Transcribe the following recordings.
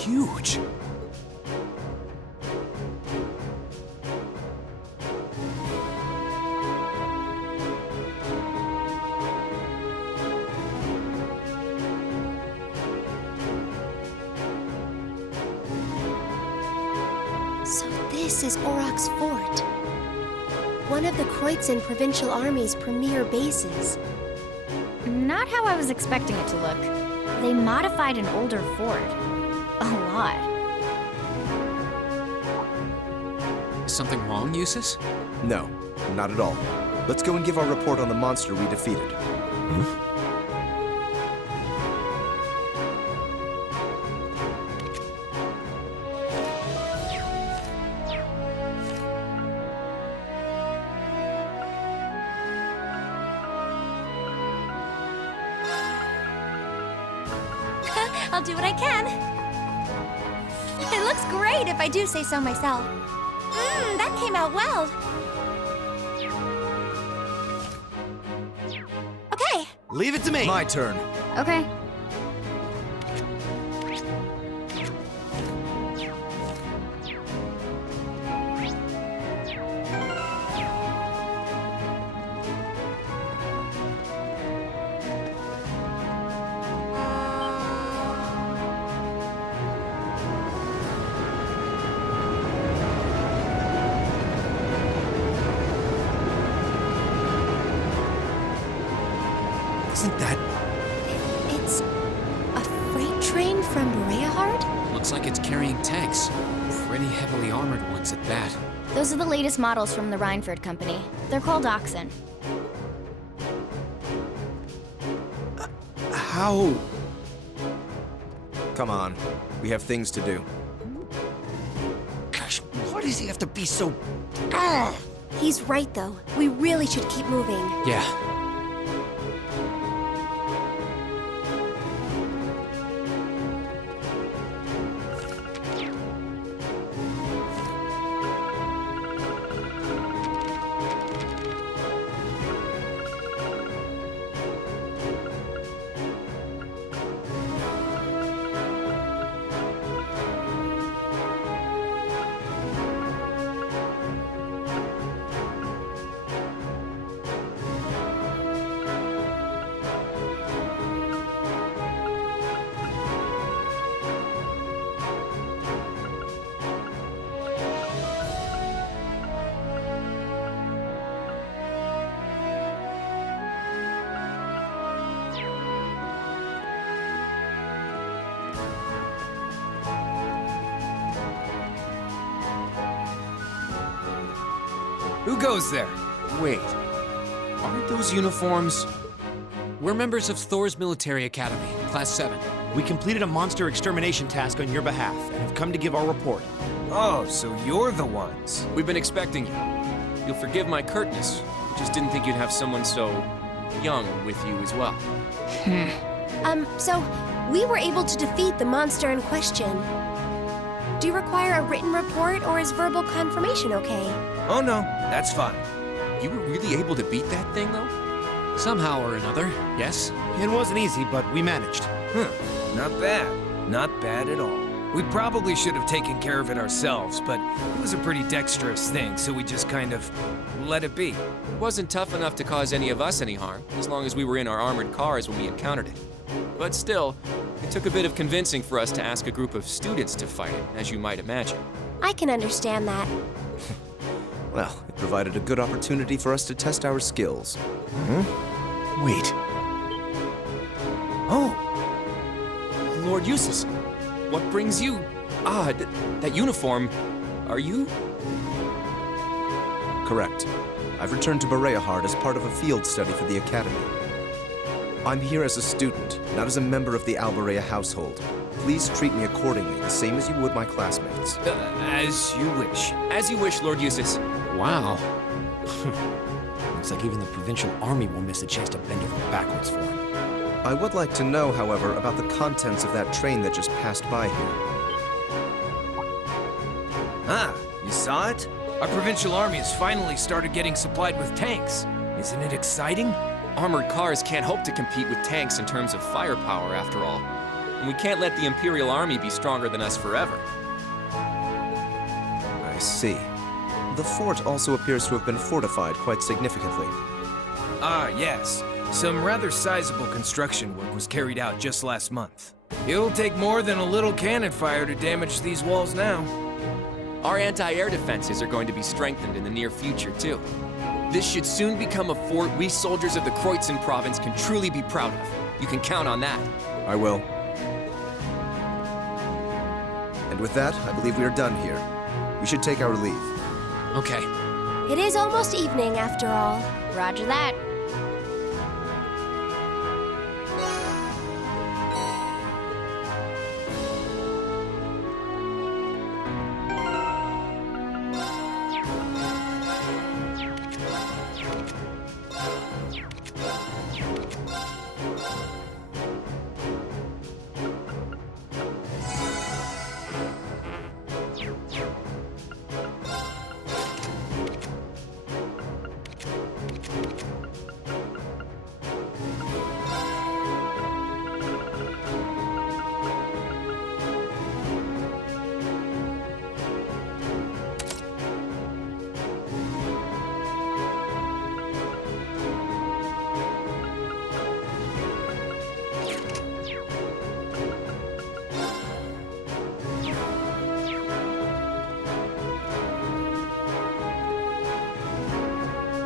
huge. So this is Auroch's fort. One of the Kreutzen Provincial Army's premier bases. Not how I was expecting it to look. They modified an older fort. A lot. Is something wrong, Eustace? No, not at all. Let's go and give our report on the monster we defeated. I'll do what I can. It looks great if I do say so myself. That came out well. Okay. Leave it to me. My turn. Okay. Isn't that... It's a freight train from Rehard? Looks like it's carrying tanks. Pretty heavily armored ones at that. Those are the latest models from the Reinford Company. They're called Oxen. How... Come on. We have things to do. Gosh, why does he have to be so... He's right, though. We really should keep moving. Yeah. Who goes there? Wait. Aren't those uniforms? We're members of Thor's Military Academy, Class 7. We completed a monster extermination task on your behalf and have come to give our report. Oh, so you're the ones. We've been expecting you. You'll forgive my curtness. We just didn't think you'd have someone so young with you as well. So we were able to defeat the monster in question. Do you require a written report, or is verbal confirmation okay? Oh no, that's fine. You were really able to beat that thing, though? Somehow or another, yes? It wasn't easy, but we managed. Not bad. Not bad at all. We probably should have taken care of it ourselves, but it was a pretty dexterous thing, so we just kind of let it be. It wasn't tough enough to cause any of us any harm, as long as we were in our armored cars when we encountered it. But still, it took a bit of convincing for us to ask a group of students to fight it, as you might imagine. I can understand that. Well, it provided a good opportunity for us to test our skills. Wait. Oh! Lord Eustace, what brings you... that uniform... Are you... Correct. I've returned to Bereahard as part of a field study for the Academy. I'm here as a student, not as a member of the Alberea household. Please treat me accordingly, the same as you would my classmates. As you wish. As you wish, Lord Eustace. Wow. Looks like even the Provincial Army will miss a chance to bend over backwards for him. I would like to know, however, about the contents of that train that just passed by here. Ah, you saw it? Our provincial army has finally started getting supplied with tanks. Isn't it exciting? Armored cars can't hope to compete with tanks in terms of firepower, after all. and we can't let the Imperial Army be stronger than us forever. I see. The fort also appears to have been fortified quite significantly. Ah, yes. Some rather sizable construction work was carried out just last month. It'll take more than a little cannon fire to damage these walls now. Our anti-air defenses are going to be strengthened in the near future, too. This should soon become a fort we soldiers of the Kroitzen province can truly be proud of. You can count on that. I will. And with that, I believe we are done here. We should take our leave. Okay. It is almost evening, after all. Roger that.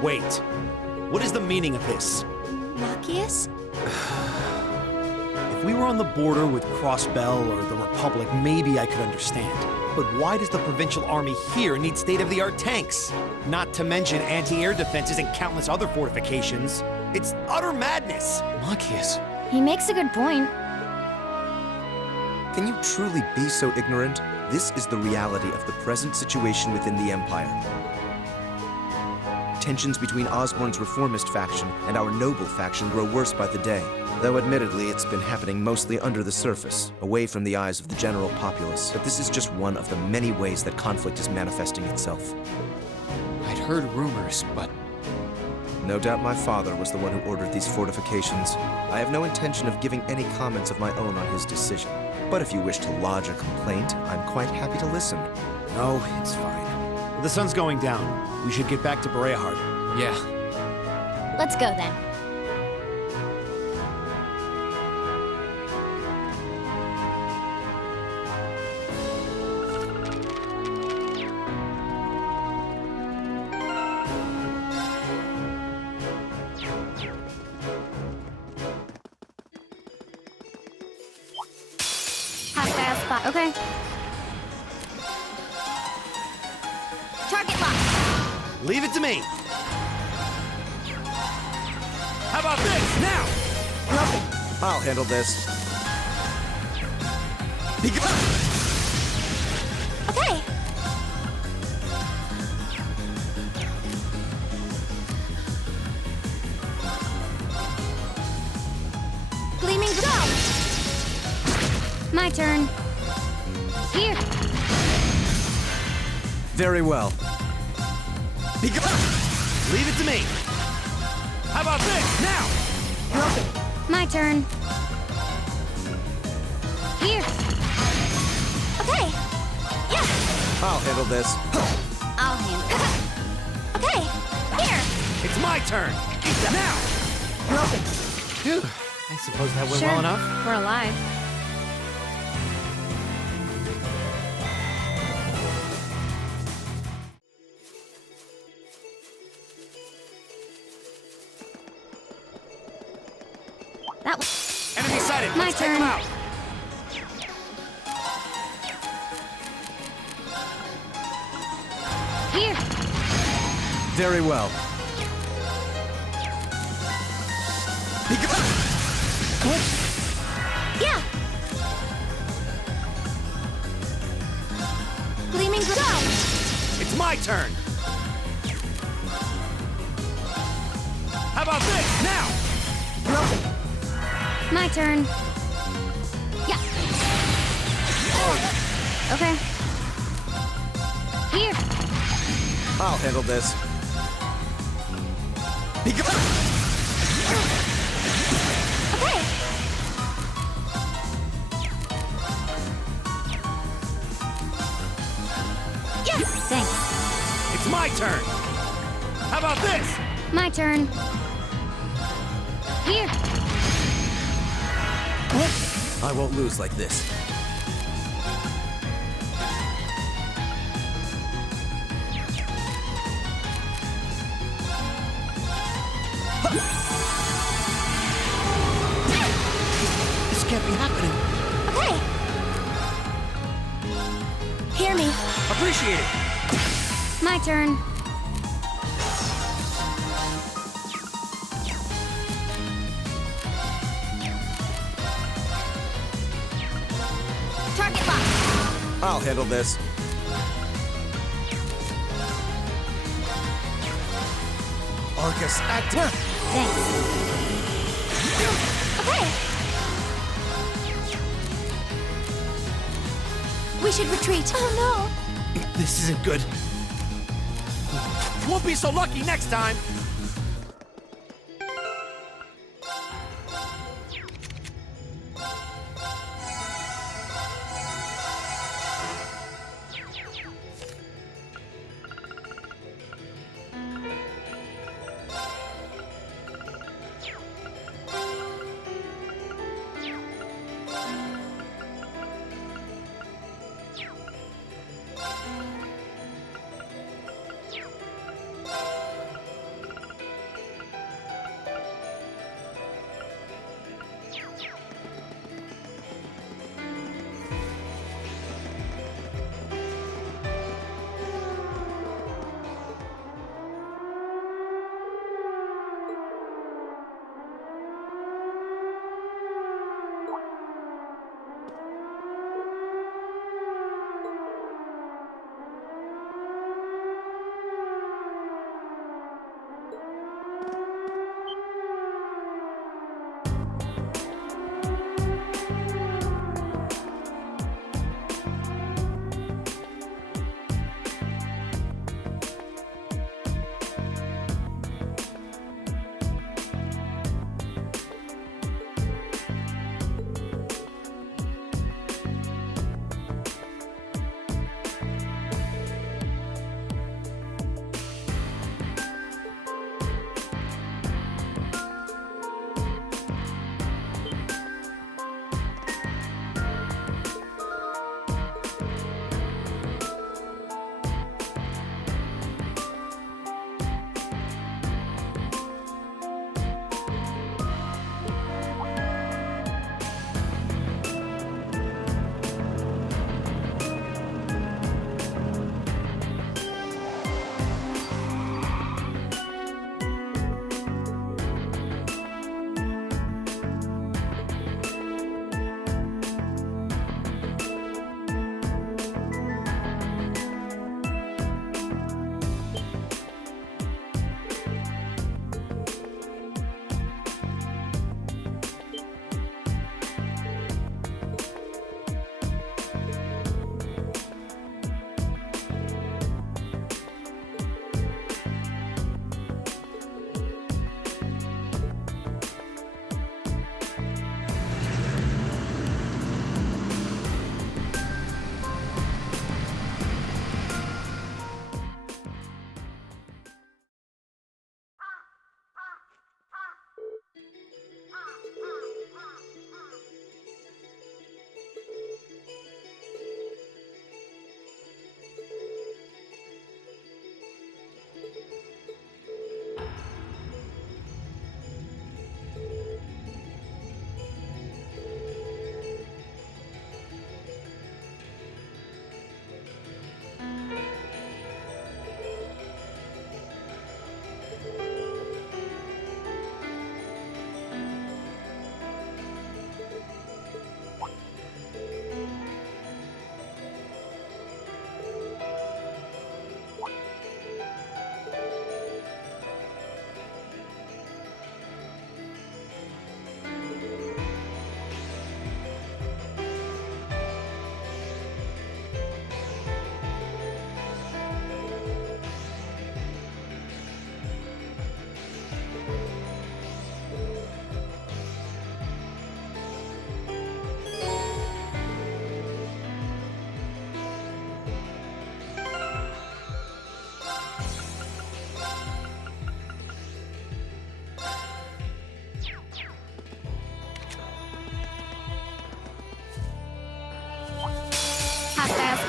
Wait. What is the meaning of this? Machias? If we were on the border with Crossbell or the Republic, maybe I could understand. But why does the provincial army here need state-of-the-art tanks? Not to mention anti-air defenses and countless other fortifications. It's utter madness! Machias. He makes a good point. Can you truly be so ignorant? This is the reality of the present situation within the Empire. Tensions between Osborn's reformist faction and our noble faction grow worse by the day. Though admittedly, it's been happening mostly under the surface, away from the eyes of the general populace. But this is just one of the many ways that conflict is manifesting itself. I'd heard rumors, but No doubt my father was the one who ordered these fortifications. I have no intention of giving any comments of my own on his decision. But if you wish to lodge a complaint, I'm quite happy to listen. No, it's fine. The sun's going down. We should get back to Berehard. yeah. Let's go then. Hostile spot. Okay. Target locked. Leave it to me! How about this, now? I'll handle this. Okay. Gleaming Glow! My turn. Here. Very well. Leave it to me! How about this, now? My turn. Here. Okay. Yeah. I'll handle this. I'll handle it. Okay. Here. It's my turn! Eat that now! Phew. I suppose that went well enough. We're alive. That was Enemy sighted! My Let's take turn. them out! here. Very well. Yeah. Gleaming Glow. It's my turn! How about this, now? My turn. Yeah. Okay. Here. I'll handle this. Okay. Thanks. It's my turn! How about this? My turn. Here. I won't lose like this. This can't be happening. Okay. Hear me. Appreciate it. My turn. Target locked. I'll handle this. Arcus, act. Thanks. Okay. We should retreat. Oh This isn't good. Won't be so lucky next time.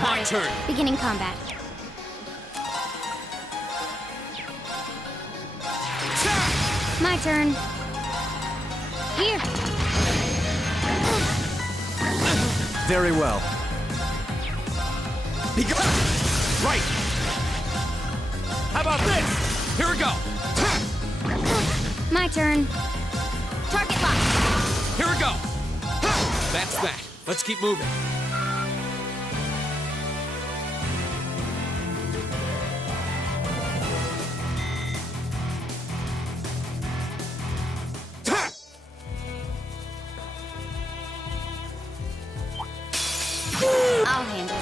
My spotted. turn. Beginning combat. My turn. Here. Very well. Right! How about this? Here we go. My turn. Target locked. Here we go. That's that. Let's keep moving. I'll handle it.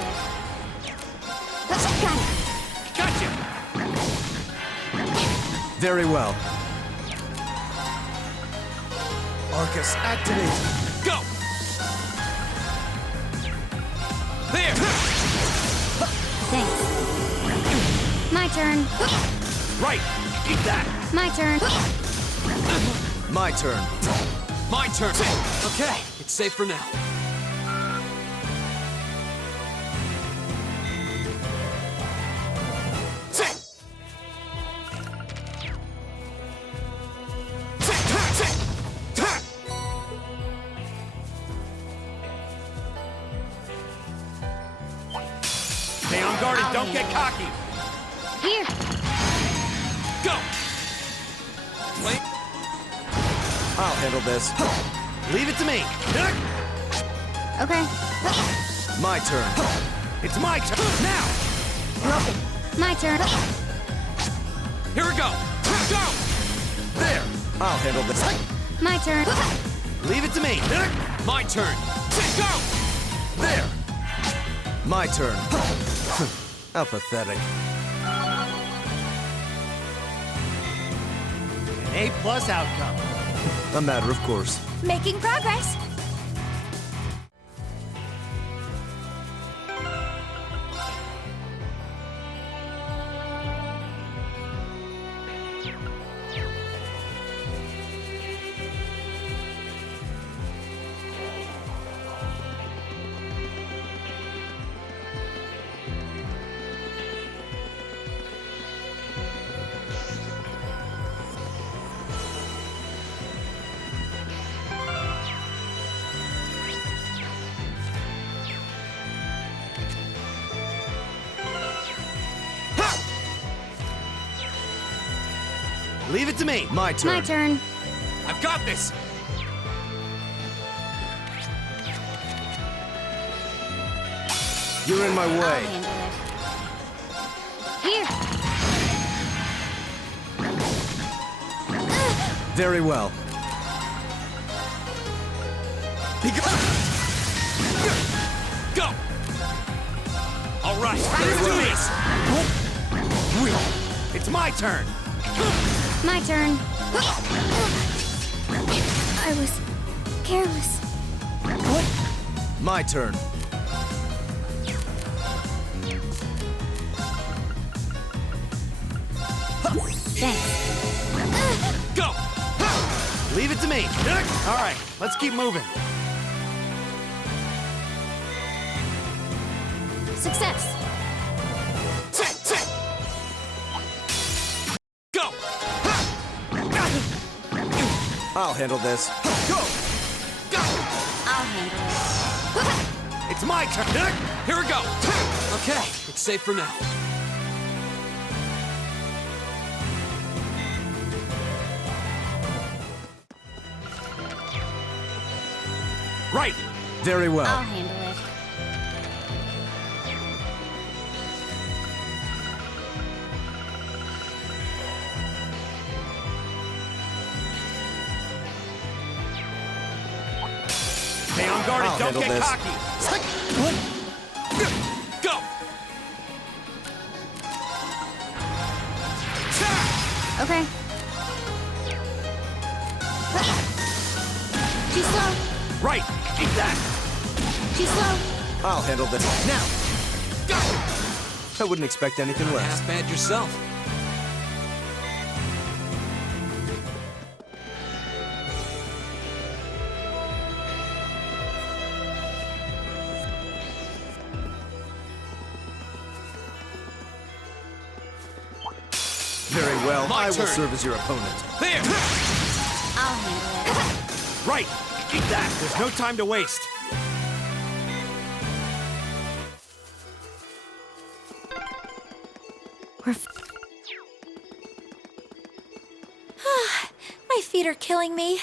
Got it. Gotcha. Very well. Arcus, activate! Go. There. Thanks. My turn. Right! Eat that! My turn. My turn. My turn. Okay, it's safe for now. Stay on guard and don't get cocky! Here. Go. Wait. I'll handle this. Leave it to me! Okay. My turn. It's my turn! Now! My turn. Here we go. Go. There! I'll handle this. My turn. Leave it to me! My turn. Go. There! My turn. How pathetic. An A+ outcome. A matter of course. Making progress. Leave it to me! My turn. My turn. I've got this. You're in my I'll way. handle it. Here. Very well. Go. All right, let's do this. It's my turn! My turn. I was careless. My turn. Thanks. Go. Leave it to me! Alright, let's keep moving. Success. Go. I'll handle this. Go. I'll handle it. It's my turn! Here we go. Okay, it's safe for now. Right! Very well. I'll handle it. Stay on guard I'll and don't handle get this. cocky! Go. Okay. Too slow. Right! Eat that! Too slow. I'll handle this. Now! Go. I wouldn't expect anything less. Half bad yourself. Very well, My I will turn. serve as your opponent. There! I'll handle it. Right! Eat that! There's no time to waste. My feet are killing me.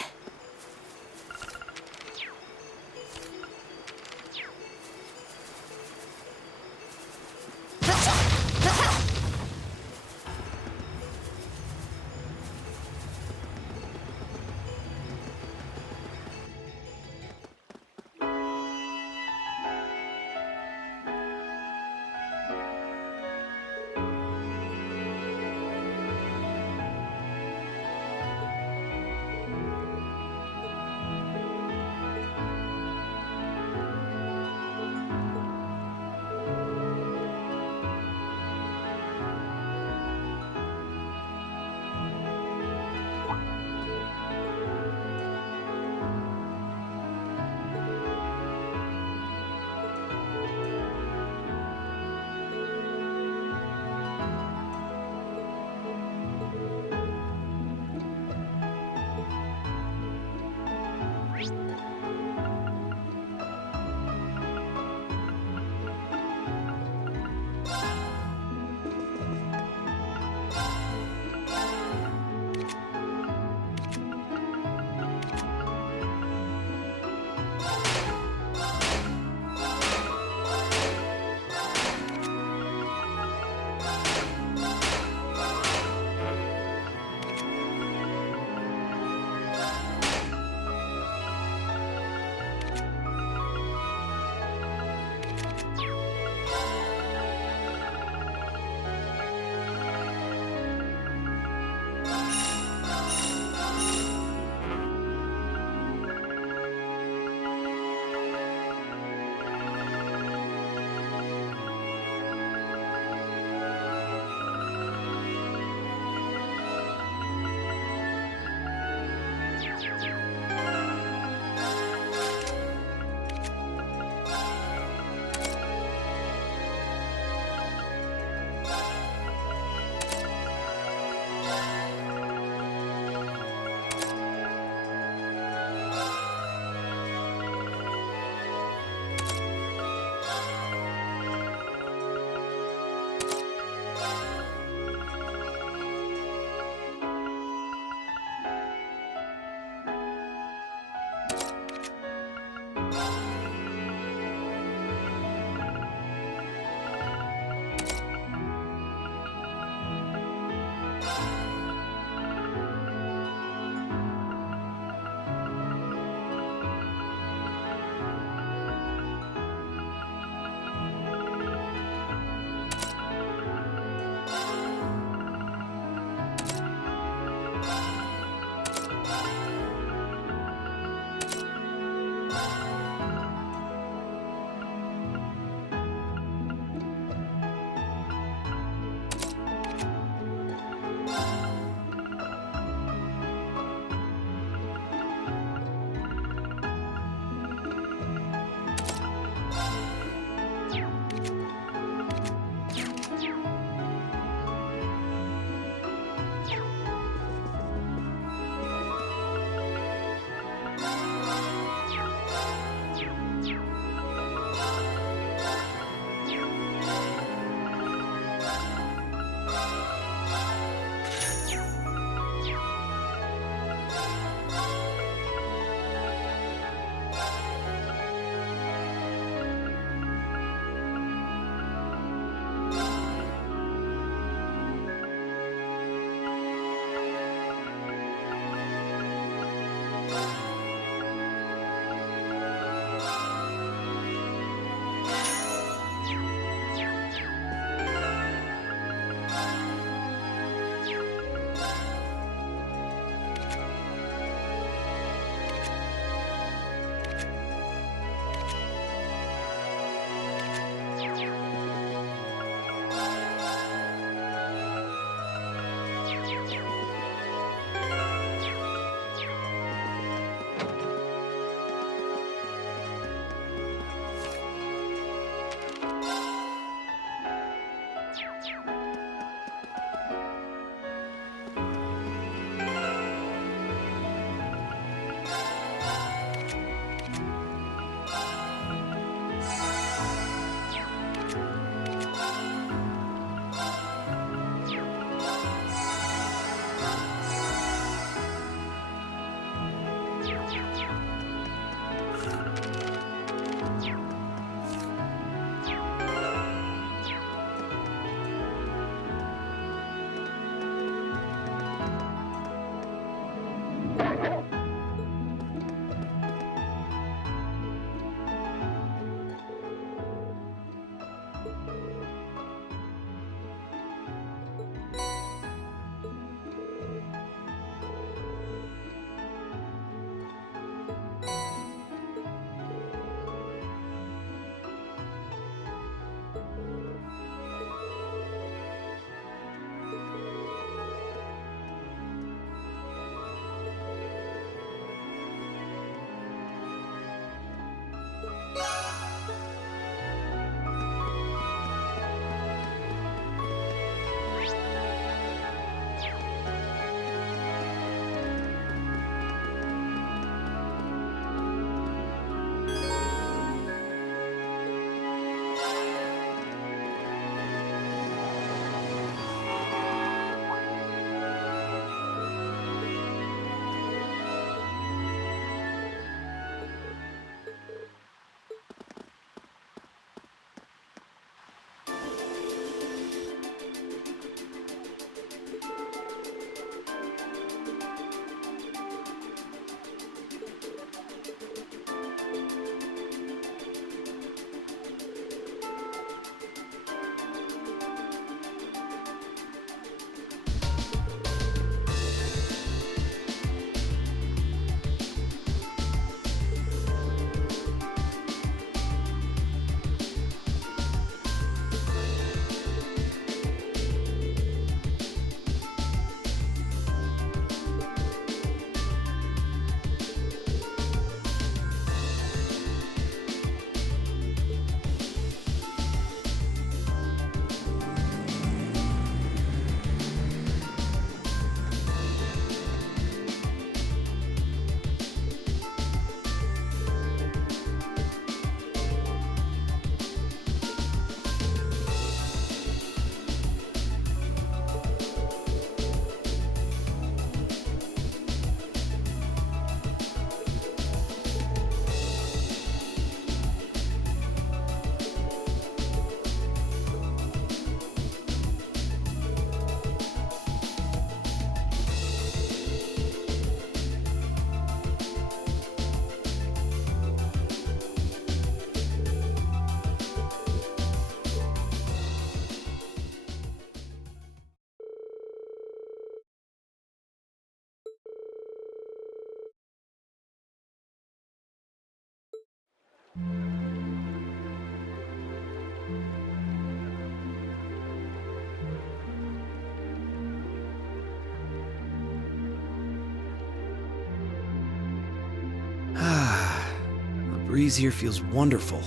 breeze here feels wonderful.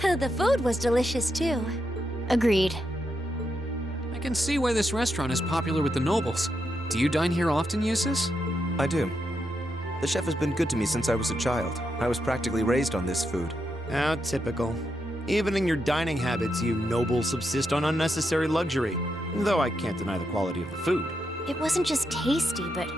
The food was delicious too. Agreed. I can see why this restaurant is popular with the nobles. Do you dine here often, Eustace? I do. The chef has been good to me since I was a child. I was practically raised on this food. How typical. Even in your dining habits, you nobles subsist on unnecessary luxury. Though I can't deny the quality of the food. It wasn't just tasty, but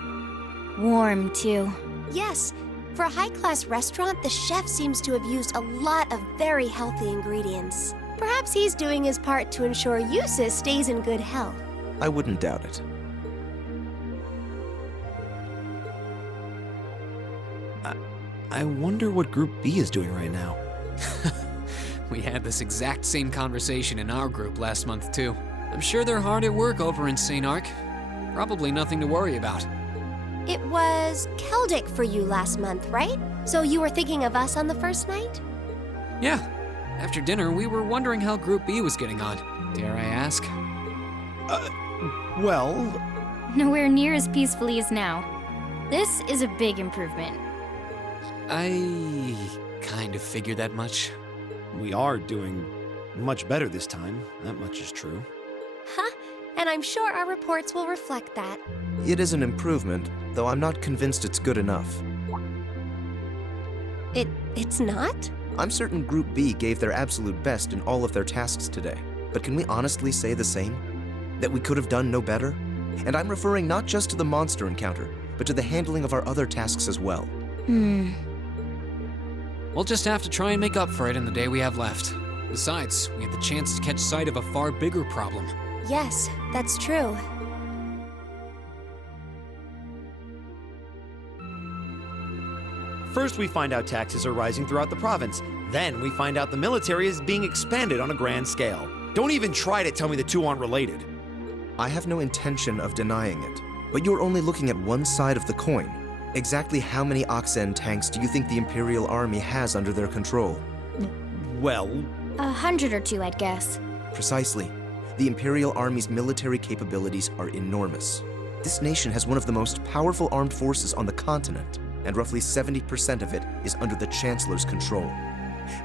warm too. Yes, for a high-class restaurant, the chef seems to have used a lot of very healthy ingredients. Perhaps he's doing his part to ensure Eustace stays in good health. I wouldn't doubt it. I wonder what Group B is doing right now. We had this exact same conversation in our group last month, too. I'm sure they're hard at work over in St. Arc. Probably nothing to worry about. It was Celdic for you last month, right? So you were thinking of us on the first night? Yeah. After dinner, we were wondering how Group B was getting on. Dare I ask? Well, Nowhere near as peacefully as now. This is a big improvement. I kind of figured that much. we are doing much better this time. That much is true. Huh? And I'm sure our reports will reflect that. It is an improvement, though I'm not convinced it's good enough. It's not? I'm certain Group B gave their absolute best in all of their tasks today. But can we honestly say the same? That we could have done no better? And I'm referring not just to the monster encounter, but to the handling of our other tasks as well. We'll just have to try and make up for it in the day we have left. Besides, we have the chance to catch sight of a far bigger problem. Yes, that's true. First, we find out taxes are rising throughout the province. Then, we find out the military is being expanded on a grand scale. Don't even try to tell me the two aren't related. I have no intention of denying it, but you're only looking at one side of the coin. Exactly how many Oxen tanks do you think the Imperial Army has under their control? Well, 100 or 2, I'd guess. Precisely. The Imperial Army's military capabilities are enormous. This nation has one of the most powerful armed forces on the continent, and roughly 70% of it is under the Chancellor's control.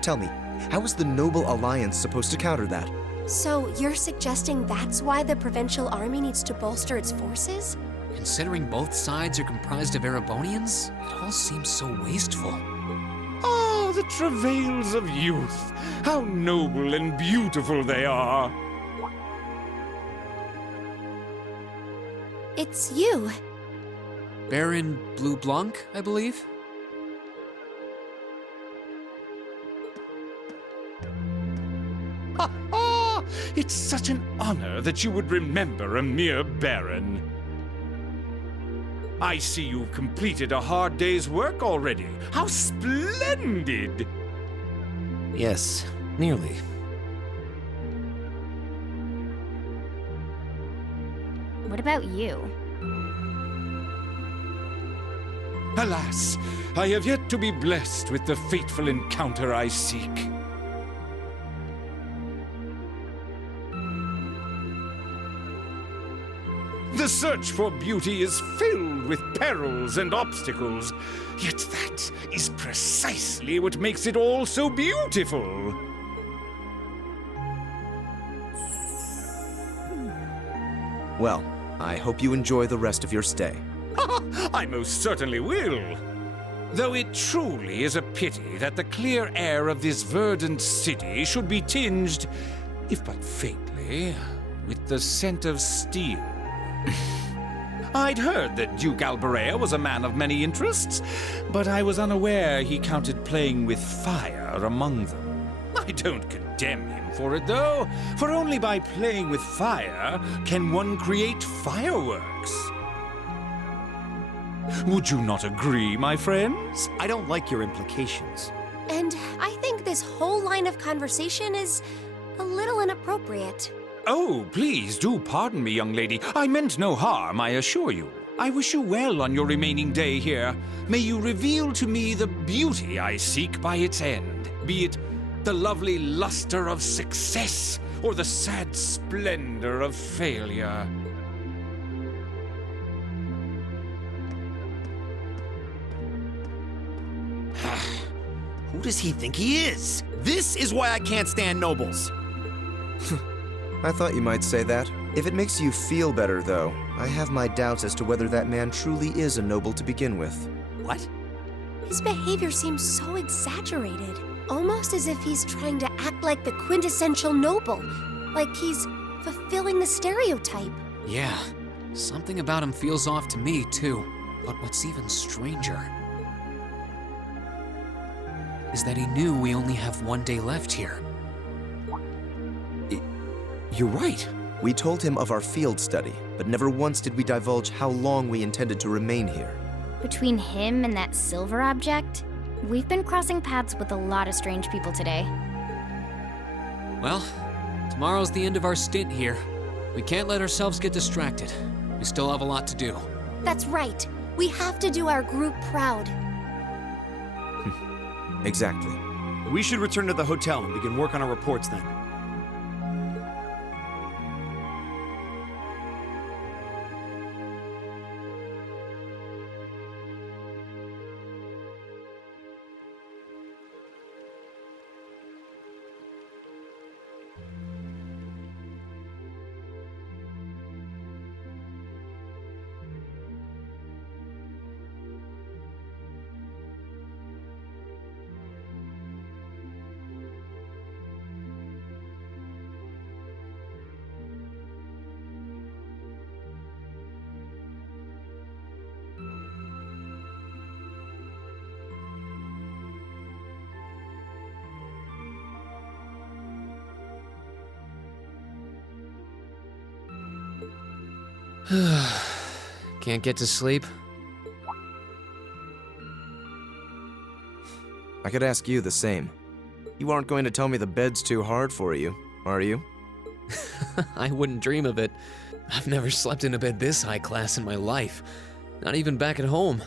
Tell me, how is the Noble Alliance supposed to counter that? So you're suggesting that's why the Provincial Army needs to bolster its forces? Considering both sides are comprised of Erebonians, it all seems so wasteful. Ah, the travails of youth. How noble and beautiful they are. It's you. Baron Blue Blanc, I believe? Ha ha! It's such an honor that you would remember a mere baron. I see you've completed a hard day's work already. How splendid! yes, nearly. What about you? Alas, I have yet to be blessed with the fateful encounter I seek. The search for beauty is filled with perils and obstacles, yet that is precisely what makes it all so beautiful. Well, I hope you enjoy the rest of your stay. I most certainly will. Though it truly is a pity that the clear air of this verdant city should be tinged, if but faintly, with the scent of steel. I'd heard that Duke Albarea was a man of many interests, but I was unaware he counted playing with fire among them. I don't condemn him for it, though, for only by playing with fire can one create fireworks. Would you not agree, my friends? I don't like your implications. And I think this whole line of conversation is a little inappropriate. Oh, please do pardon me, young lady. I meant no harm, I assure you. I wish you well on your remaining day here. May you reveal to me the beauty I seek by its end, be it the lovely luster of success or the sad splendor of failure. Who does he think he is? This is why I can't stand nobles. I thought you might say that. If it makes you feel better, though, I have my doubts as to whether that man truly is a noble to begin with. What? His behavior seems so exaggerated. Almost as if he's trying to act like the quintessential noble. Like he's fulfilling the stereotype. Yeah, something about him feels off to me, too. But what's even stranger is that he knew we only have one day left here. You're right. We told him of our field study, but never once did we divulge how long we intended to remain here. Between him and that silver object, we've been crossing paths with a lot of strange people today. Well, tomorrow's the end of our stint here. We can't let ourselves get distracted. We still have a lot to do. That's right. We have to do our group proud. Exactly. We should return to the hotel and begin work on our reports then. Can't get to sleep? I could ask you the same. You aren't going to tell me the bed's too hard for you, are you? I wouldn't dream of it. I've never slept in a bed this high class in my life. Not even back at home.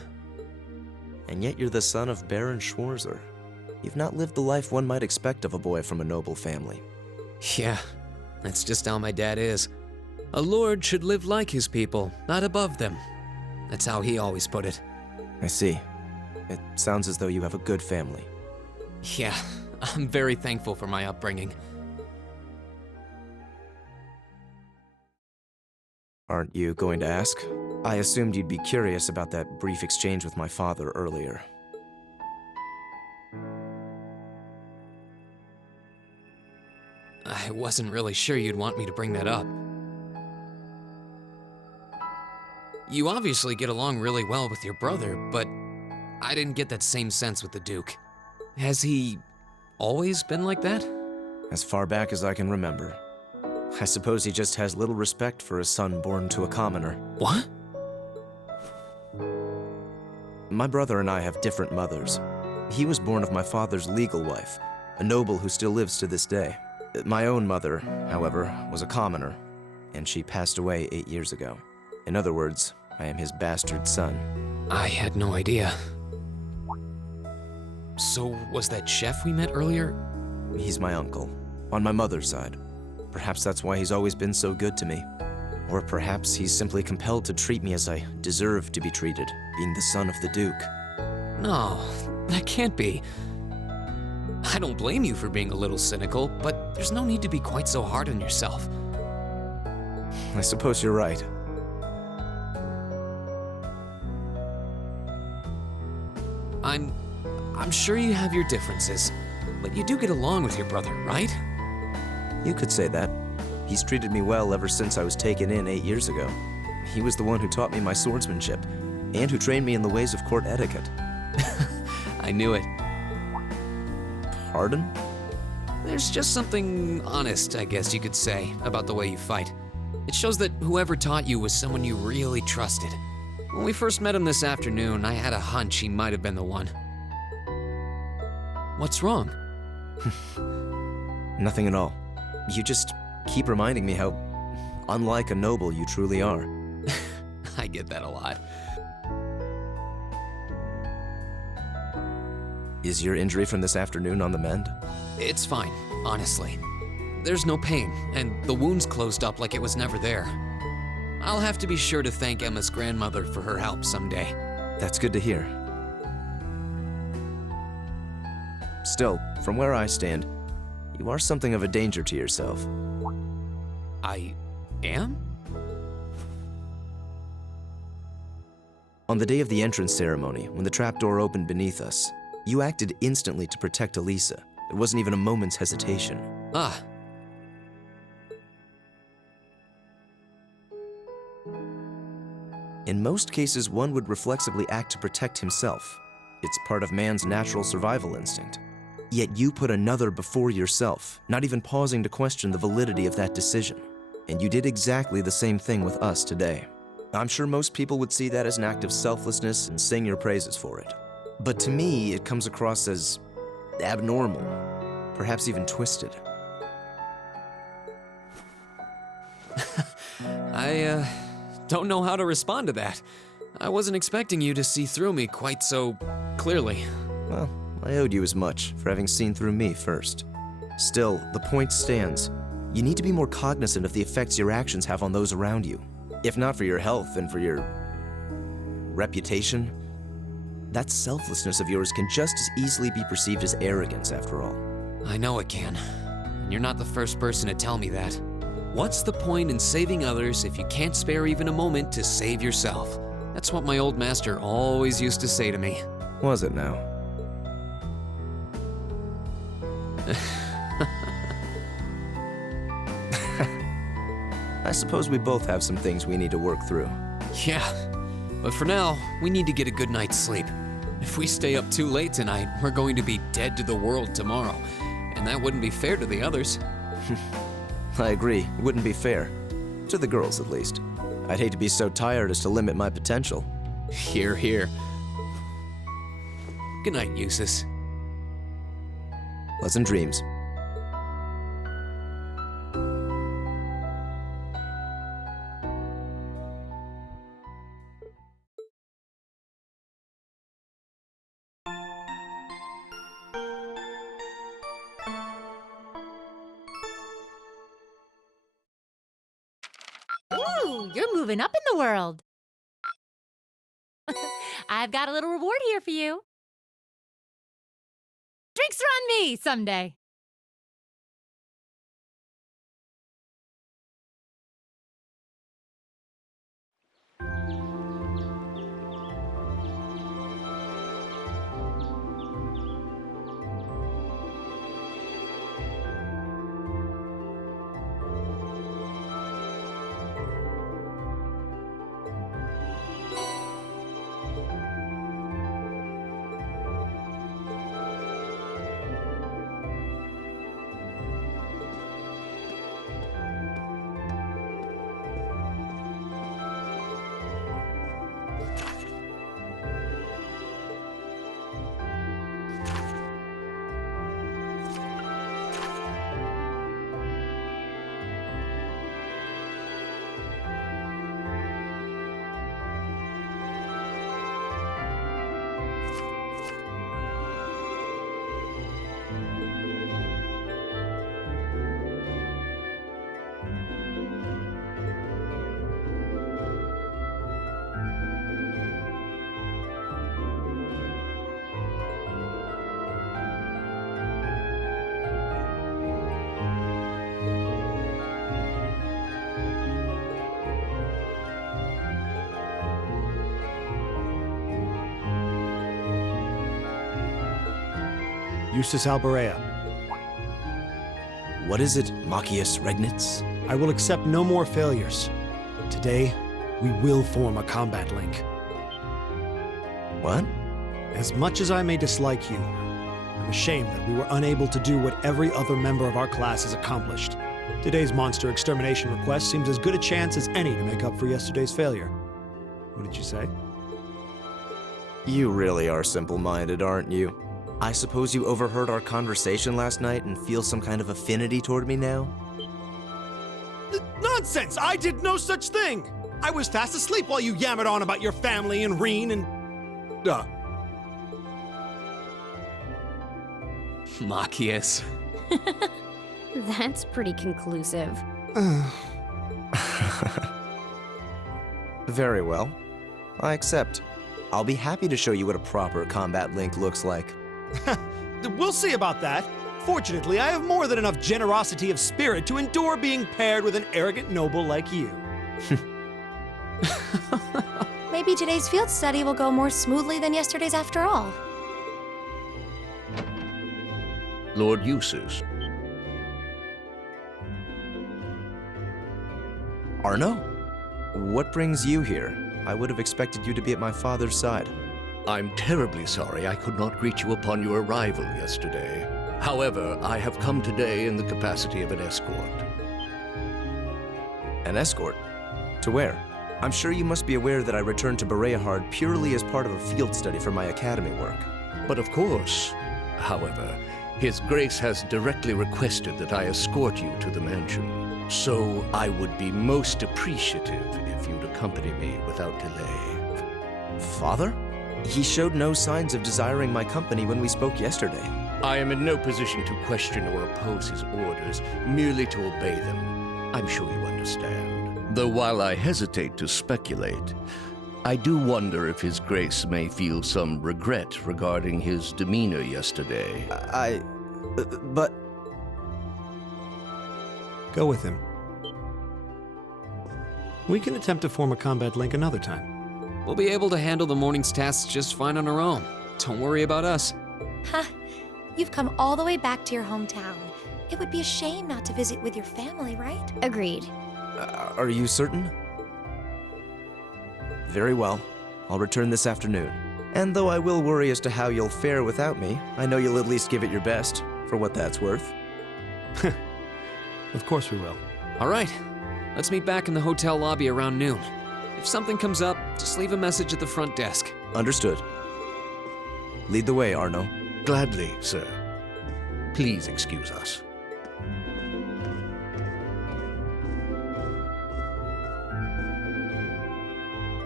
And yet you're the son of Baron Schwarzer. You've not lived the life one might expect of a boy from a noble family. Yeah, that's just how my dad is. A lord should live like his people, not above them. That's how he always put it. I see. It sounds as though you have a good family. Yeah, I'm very thankful for my upbringing. Aren't you going to ask? I assumed you'd be curious about that brief exchange with my father earlier. I wasn't really sure you'd want me to bring that up. You obviously get along really well with your brother, but I didn't get that same sense with the Duke. Has he always been like that? As far back as I can remember. I suppose he just has little respect for a son born to a commoner. What? My brother and I have different mothers. He was born of my father's legal wife, a noble who still lives to this day. My own mother, however, was a commoner, and she passed away 8 years ago. In other words, I am his bastard son. I had no idea. So, was that chef we met earlier? He's my uncle, on my mother's side. Perhaps that's why he's always been so good to me. Or perhaps he's simply compelled to treat me as I deserve to be treated, being the son of the Duke. No, that can't be. I don't blame you for being a little cynical, but there's no need to be quite so hard on yourself. I suppose you're right. I'm sure you have your differences, but you do get along with your brother, right? You could say that. He's treated me well ever since I was taken in 8 years ago. He was the one who taught me my swordsmanship, and who trained me in the ways of court etiquette. I knew it. Pardon? There's just something honest, I guess you could say, about the way you fight. It shows that whoever taught you was someone you really trusted. When we first met him this afternoon, I had a hunch he might have been the one. What's wrong? Nothing at all. You just keep reminding me how unlike a noble you truly are. I get that a lot. Is your injury from this afternoon on the mend? It's fine, honestly. There's no pain, and the wound's closed up like it was never there. I'll have to be sure to thank Emma's grandmother for her help someday. That's good to hear. Still, from where I stand, you are something of a danger to yourself. I am? On the day of the entrance ceremony, when the trapdoor opened beneath us, you acted instantly to protect Elisa. There wasn't even a moment's hesitation. Ah. In most cases, one would reflexively act to protect himself. It's part of man's natural survival instinct. Yet you put another before yourself, not even pausing to question the validity of that decision. And you did exactly the same thing with us today. I'm sure most people would see that as an act of selflessness and sing your praises for it. But to me, it comes across as abnormal, perhaps even twisted. I don't know how to respond to that. I wasn't expecting you to see through me quite so clearly. Well, I owed you as much for having seen through me first. Still, the point stands. You need to be more cognizant of the effects your actions have on those around you. If not for your health and for your reputation, that selflessness of yours can just as easily be perceived as arrogance after all. I know it can. And you're not the first person to tell me that. What's the point in saving others if you can't spare even a moment to save yourself? That's what my old master always used to say to me. Was it now? I suppose we both have some things we need to work through. Yeah, but for now, we need to get a good night's sleep. If we stay up too late tonight, we're going to be dead to the world tomorrow, and that wouldn't be fair to the others. I agree, it wouldn't be fair. To the girls, at least. I'd hate to be so tired as to limit my potential. Hear, hear. Good night, Eustace. Pleasant dreams. Ooh, you're moving up in the world. I've got a little reward here for you. Drinks are on me someday. Eustace Alborea, What is it, Machias Regnitz? I will accept no more failures. Today, we will form a combat link. What? As much as I may dislike you, I'm ashamed that we were unable to do what every other member of our class has accomplished. Today's monster extermination request seems as good a chance as any to make up for yesterday's failure. What did you say? You really are simple-minded, aren't you? I suppose you overheard our conversation last night and feel some kind of affinity toward me now? Nonsense! I did no such thing! I was fast asleep while you yammered on about your family and Reen and... Machias. That's pretty conclusive. Very well. I accept. I'll be happy to show you what a proper combat link looks like. we'll see about that. Fortunately, I have more than enough generosity of spirit to endure being paired with an arrogant noble like you. Maybe today's field study will go more smoothly than yesterday's after all. Lord Eustace. Arno? What brings you here? I would have expected you to be at my father's side. I'm terribly sorry I could not greet you upon your arrival yesterday. However, I have come today in the capacity of an escort. An escort? To where? I'm sure you must be aware that I returned to Bereahard purely as part of a field study for my academy work. But of course, however, His Grace has directly requested that I escort you to the mansion. So I would be most appreciative if you'd accompany me without delay. Father? He showed no signs of desiring my company when we spoke yesterday. I am in no position to question or oppose his orders, merely to obey them. I'm sure you understand. Though while I hesitate to speculate, I do wonder if His Grace may feel some regret regarding his demeanor yesterday. But... Go with him. We can attempt to form a combat link another time. We'll be able to handle the morning's tasks just fine on our own. Don't worry about us. Huh. You've come all the way back to your hometown. It would be a shame not to visit with your family, right? Agreed. Are you certain? Very well. I'll return this afternoon. And though I will worry as to how you'll fare without me, I know you'll at least give it your best, for what that's worth. Of course we will. All right, let's meet back in the hotel lobby around noon. If something comes up, just leave a message at the front desk. Understood. Lead the way, Arno. Gladly, sir. Please excuse us.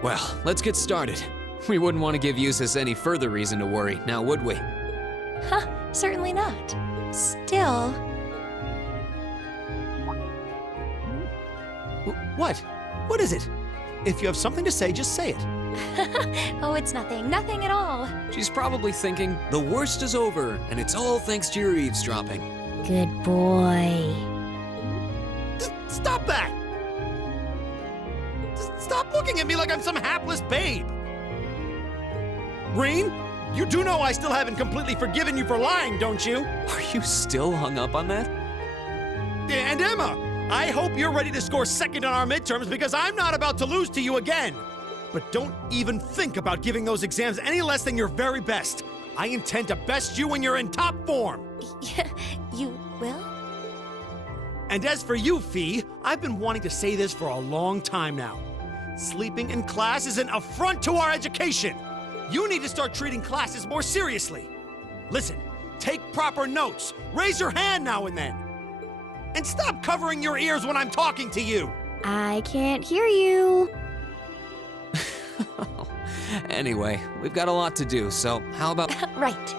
Well, let's get started. We wouldn't want to give Eustace any further reason to worry, now would we? Huh, certainly not. Still... What? What is it? If you have something to say, just say it. Oh, it's nothing. Nothing at all. She's probably thinking, the worst is over, and it's all thanks to your eavesdropping. Good boy. Stop that! Stop looking at me like I'm some hapless babe! Rain, you do know I still haven't completely forgiven you for lying, don't you? Are you still hung up on that? And Emma, I hope you're ready to score second on our midterms because I'm not about to lose to you again. But don't even think about giving those exams any less than your very best. I intend to best you when you're in top form. You will? And as for you, Fee, I've been wanting to say this for a long time now. Sleeping in class is an affront to our education. You need to start treating classes more seriously. Listen, take proper notes. Raise your hand now and then. And stop covering your ears when I'm talking to you. I can't hear you. Anyway, we've got a lot to do, so how about... Right.